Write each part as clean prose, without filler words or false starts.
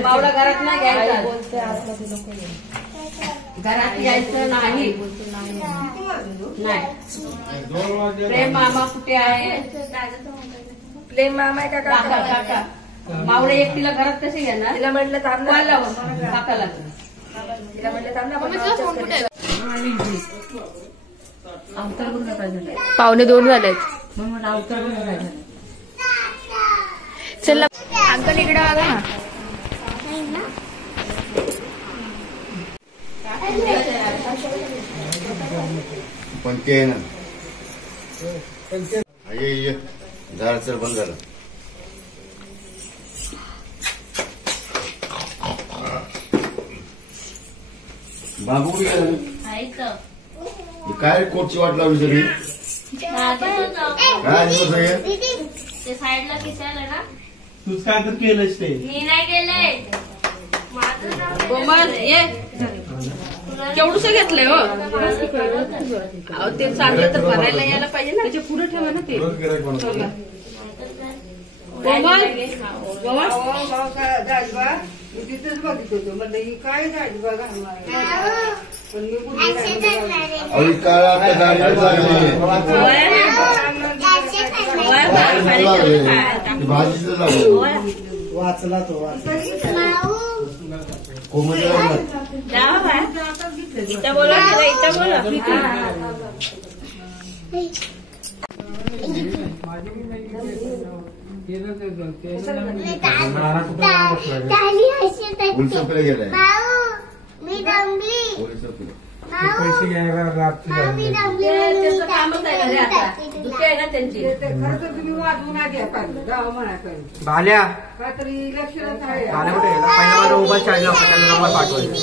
मावळा घरात नाही घ्यायचा, घरात यायचं नाही. प्रेम मामा कुठे आहे? प्रेम मामा आहे का काका? काका मावळे एकटीला घरात कसे घेणार? तिला म्हटलं थांब ना, काकाला तिला म्हटलं थांब ना. 1:45 झालेत. चल अंकल इकडे बघा ना. पण ते आहे ना झाड सर बंद झालं. बाबू काय कोटची वाट लावली सगळी? काय ते साईडला किसायला ना. तूच काय तर केलंच ते. मी नाही केलंय. कोमल ये केवढूस घेतलंय हो. ते चांगलं तर भरायला यायला पाहिजे ना. त्याच्या पुढे ठेवा ना ते. कोमल तिथेच बघित होतो म्हणजे काय दाजबा घालणार. वाचला तो गेलाय. पैसे घ्यायला रात्री कामच आहे ना आता. दुसरी आहे ना त्यांची. खरं तर तुम्ही वाजवून आधी पाहिजे गाव म्हणाय पाहिजे. भाल्या काहीतरी इलेक्शनच आहे. भाल्या कुठे गेला? पहिला माझा मोबाईल चार्ज होता, त्याला नंबर पाठवायचा.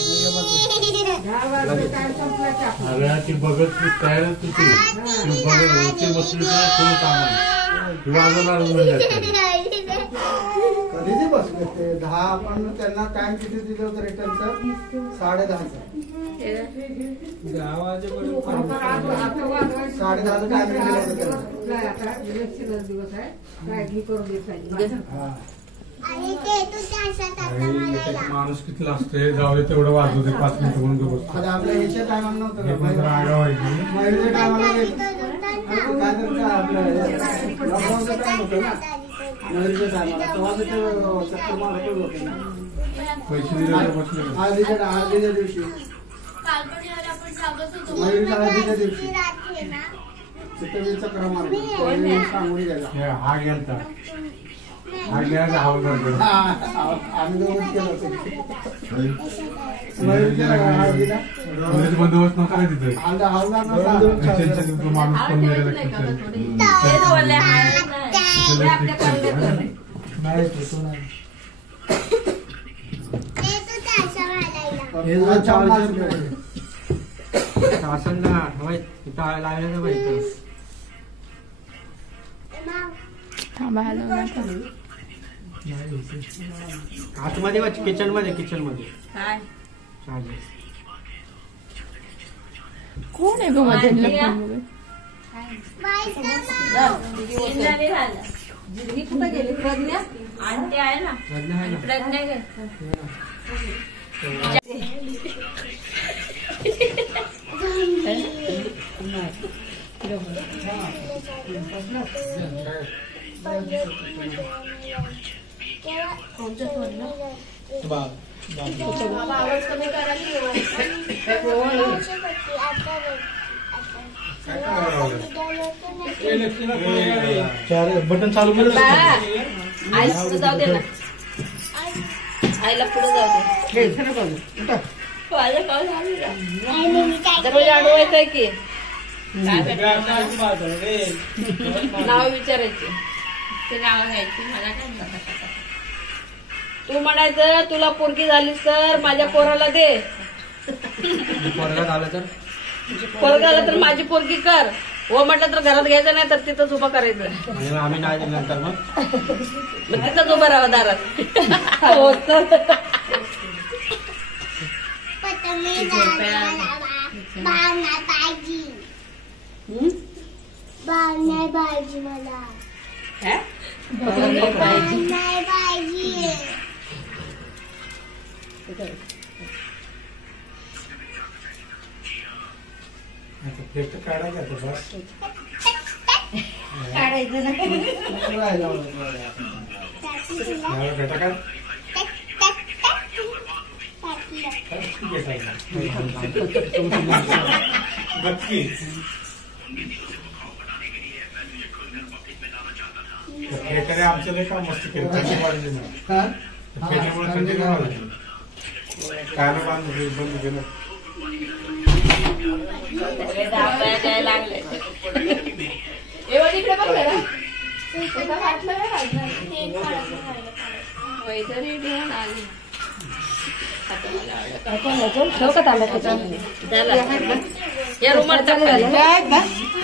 10 वाजता काय संपलाय आपलं. अरे ती बघत तयारच होती. ती बघत ते बसली फुल काम कधी ते बसले ते 10. आपण त्यांना टाइम किती दिलं होतं रिटर्नचं? 10:30. 10:30 टाइम दिलं होतं. आता इलेक्शनच दिवस आहे. काळजी करून देत पाहिजे. माणूस किती असते जाऊ दे तेवढं वाजवू दे 5 मिनिटं म्हणून बसतो. आता आपल्या ह्याच्या टायमाला नव्हतं का? रागा व्हायची. महिन्याच्या टायमाला काय तर आपलं लॉकडाऊनचा टाइम होतं ना. महिन्याच्या टायमाला तेव्हा ते चक्कर मारतच होते ना. पैसे दिले बसले. हळदीच्या दिवशी हळदीच्या दिवशी तिथे चक्र मारतो सांगून द्यायला. हा गेलता हा गेला हवालदार. आम्ही दोघंच केलं होतं. बंदोबस्त नव्हता काय तिथे? हळदार माणूस कोण असं ना लागलं पाहिजे. आतमध्ये किचन मध्ये कोण आहे गो मध्ये? कुठे गेली? प्रज्ञा आणि ते आहे ना प्रज्ञा घे. आवाज कमी करा बटन चालू केलं. आई पुढे जाऊ दे ना. आईला पुढे जाऊ दे. माझं कॉल दररोज अडवायचंय की नाव विचारायचे. ते नाव घ्यायची मला काय. तू म्हणायचं तुला पोरगी झालीस तर माझ्या पोराला दे. पोरगा झालं तर पोरगाला तर माझी पोरगी कर. हो म्हटलं तर घरात घ्यायचं नाही तर तिथंच उभं करायचं. आम्ही नाही दिलं नंतर मग तिथंच उभं राहा दारात. हो तर पाहिजे मला. आता पेट काढायचं आता बस. काढायचं नाही. याला बेटा काय नक्की खेकडे आमचं लय काम मस्त केलं थंडी वाढली नाही. खेकड्यामुळे थंडी नाही वाढली. काय ना बंद केलं. काय लागले एवढं इकडे बघ जरा. एका हातला नाही घालणार. वैतरी घेऊन आली ठेव का तांब्यात? या रूमात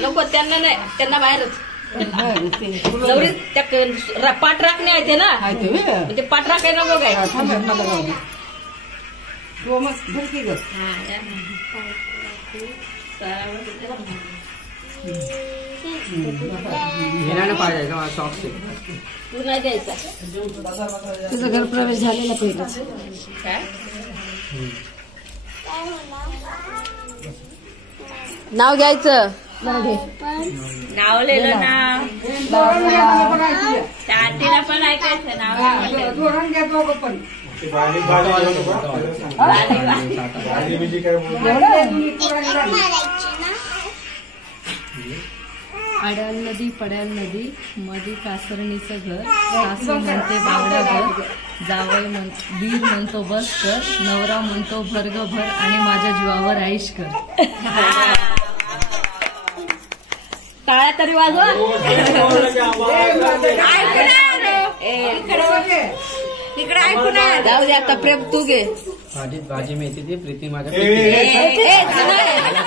नको त्यांना नाही, त्यांना बाहेरच. जवळी त्या पाठ राखणे आहे ते ना, म्हणजे पाठ राखायला नको काय. घेण्याला पाहिजे का सॉक्स तू नाही द्यायचा. तुझं घर प्रवेश झालेला पहिलाच. काय नाव घ्यायचं? नावलेलं नाव त्या आंटीला पण ऐकायचं नाव जोडून घ्या दोघं पण. भाजी बिजी काय बोलतो. आड्याल नदी पड्याल नदी मधी कासरणीचं घर. सासू म्हणते बावड्या भर, जावई वीर म्हणतो बस कर, नवरा म्हणतो भर्ग भर आणि माझ्या जीवावर आईश कर. टाळ्या तरी वाजवा. इकडे ऐकून आहे. जाऊ दे आता प्रेम तू घे. भाजी मिळते ती प्रीती माझ्या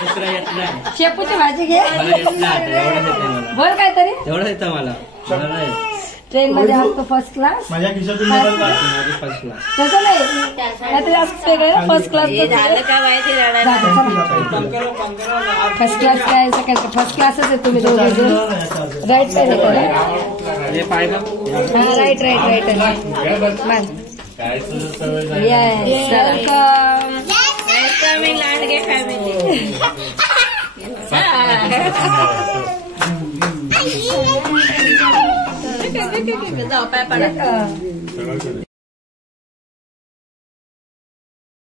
दुसरा येत नाही. शेपूची भाजी घे. मला येत नाही एवढंच येते मला. बोल काहीतरी. एवढंच येतं मला नाही. ट्रेन मध्ये असतो फर्स्ट क्लास. माझ्या खिशातून माझी फर्स्ट क्लास. तसं नाही काहीतरी असं वेगळं फर्स्ट क्लास. झालं का माहिती फर्स्ट क्लास काय सकाळचं फर्स्ट क्लासच आहे. तुम्ही दोघे राईट साईड हे पाहिजे हा right right right welcome Landge family. जाऊ पाय पडा.